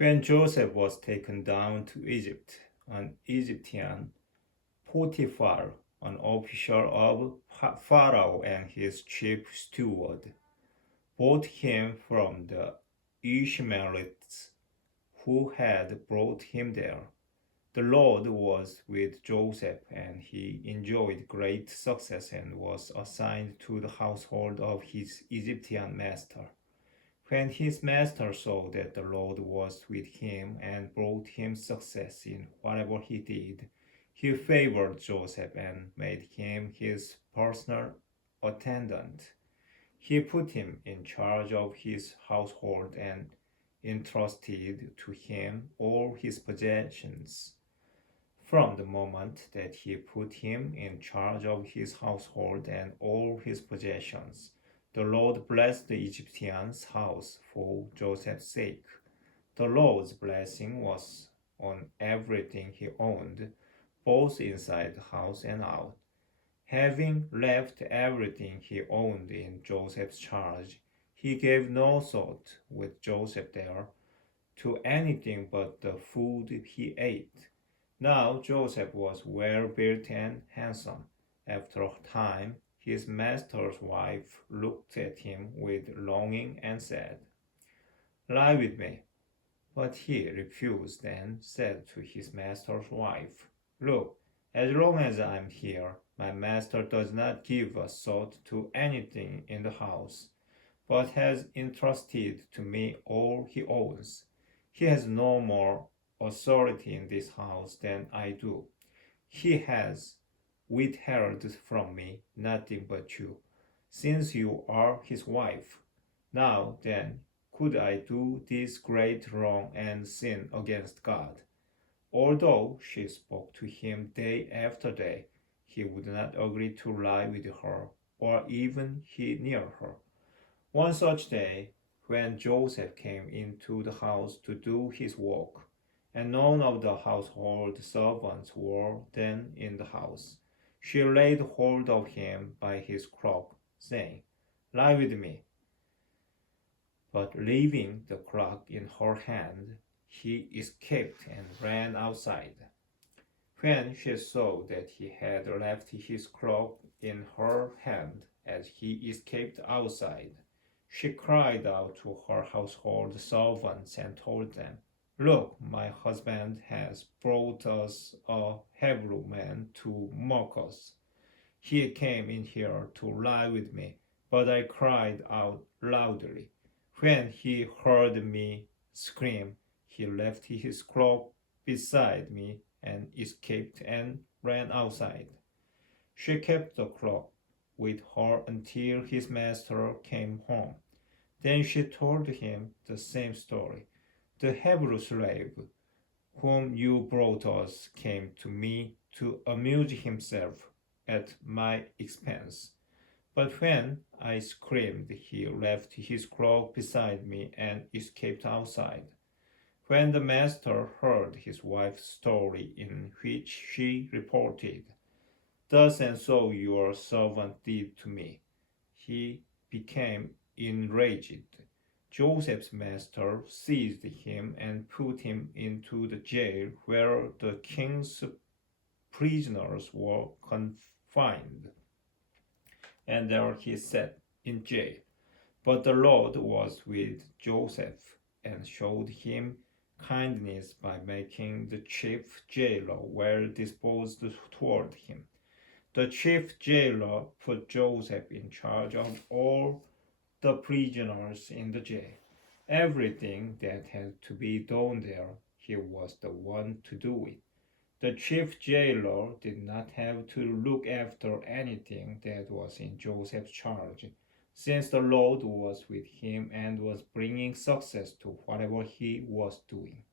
When Joseph was taken down to Egypt, an Egyptian, Potiphar, an official of Pharaoh and his chief steward, bought him from the Ishmaelites who had brought him there. The Lord was with Joseph, and he enjoyed great success and was assigned to the household of his Egyptian master. When his master saw that the Lord was with him and brought him success in whatever he did, he favored Joseph and made him his personal attendant. He put him in charge of his household and entrusted to him all his possessions. From the moment that he put him in charge of his household and all his possessions, the Lord blessed the Egyptian's house for Joseph's sake. The Lord's blessing was on everything he owned, both inside the house and out. Having left everything he owned in Joseph's charge, he gave no thought with Joseph there to anything but the food he ate. Now Joseph was well built and handsome. After a time, his master's wife looked at him with longing and said, "Lie with me." But he refused and said to his master's wife, "Look, as long as I am here, my master does not give a thought to anything in the house, but has entrusted to me all he owns. He has no more authority in this house than I do. He has withheld from me nothing but you, since you are his wife. Now then, could I do this great wrong and sin against God?" Although she spoke to him day after day, he would not agree to lie with her or even he near her. One such day, when Joseph came into the house to do his work, and none of the household servants were then in the house, she laid hold of him by his cloak, saying, "Lie with me." But leaving the cloak in her hand, he escaped and ran outside. When she saw that he had left his cloak in her hand as he escaped outside, she cried out to her household servants and told them, "Look, my husband has brought us a Hebrew man to mock us. He came in here to lie with me, but I cried out loudly. When he heard me scream, he left his cloak beside me and escaped and ran outside." She kept the cloak with her until his master came home. Then she told him the same story. "The Hebrew slave whom you brought us came to me to amuse himself at my expense. But when I screamed, he left his cloak beside me and escaped outside." When the master heard his wife's story, in which she reported, "Thus and so your servant did to me," he became enraged. Joseph's master seized him and put him into the jail where the king's prisoners were confined, and there he sat in jail. But the Lord was with Joseph and showed him kindness by making the chief jailer well disposed toward him. The chief jailer put Joseph in charge of all the prisoners in the jail. Everything that had to be done there, he was the one to do it. The chief jailer did not have to look after anything that was in Joseph's charge, since the Lord was with him and was bringing success to whatever he was doing.